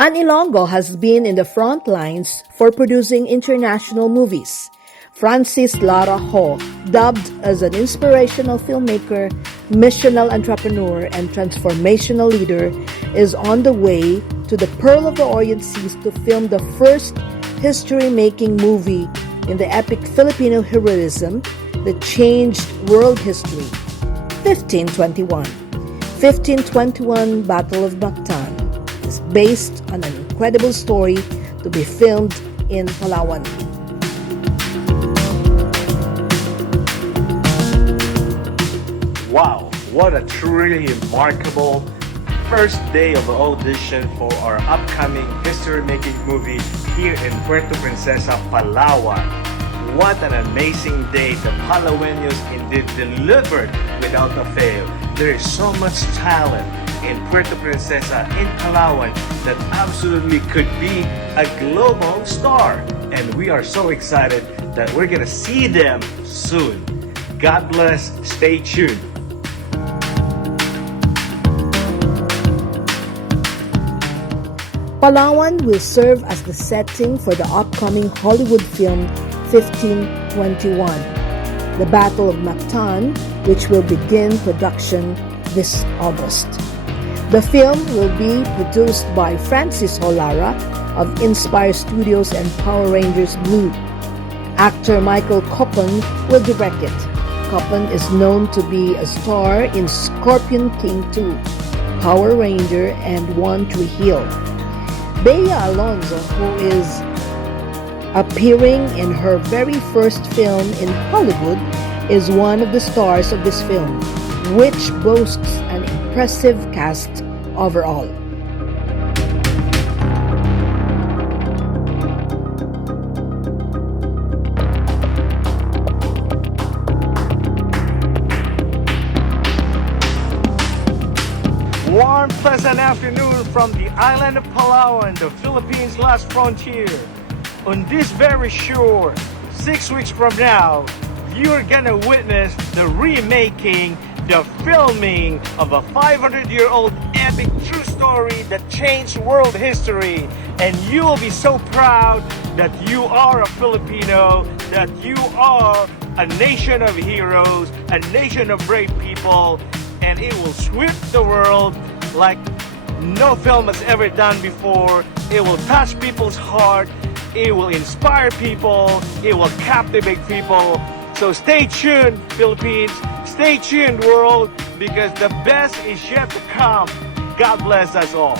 An Ilonggo has been in the front lines for producing international movies. Francis Lara Ho, dubbed as an inspirational filmmaker, missional entrepreneur, and transformational leader, is on the way to the Pearl of the Orient Seas to film the first history-making movie in the epic Filipino heroism that changed world history. 1521. 1521 Battle of Mactan is based on an incredible story to be filmed in Palawan. Wow, what a truly remarkable first day of the audition for our upcoming history-making movie here in Puerto Princesa, Palawan. What an amazing day the Palaweños indeed delivered without a fail. There is so much talent in Puerto Princesa, in Palawan, that absolutely could be a global star. And we are so excited that we're gonna see them soon. God bless, stay tuned. Palawan will serve as the setting for the upcoming Hollywood film 1521, The Battle of Mactan, which will begin production this August. The film will be produced by Francis Lara of Inspire Studios and Power Rangers Blue. Actor Michael Coppon will direct it. Coppon is known to be a star in Scorpion King 2, Power Ranger, and One Tree Hill. Bea Alonzo, who is appearing in her very first film in Hollywood, is one of the stars of this film, which boasts an impressive cast overall. Warm, pleasant afternoon from the island of Palawan, the Philippines' last frontier. On this very shore, 6 weeks from now, you're gonna witness the remaking, the filming of a 500-year-old epic true story that changed world history. And you will be so proud that you are a Filipino, that you are a nation of heroes, a nation of brave people, and it will sweep the world like no film has ever done before. It will touch people's heart, it will inspire people, it will captivate people. So stay tuned, Philippines, stay tuned, world, because the best is yet to come. God bless us all.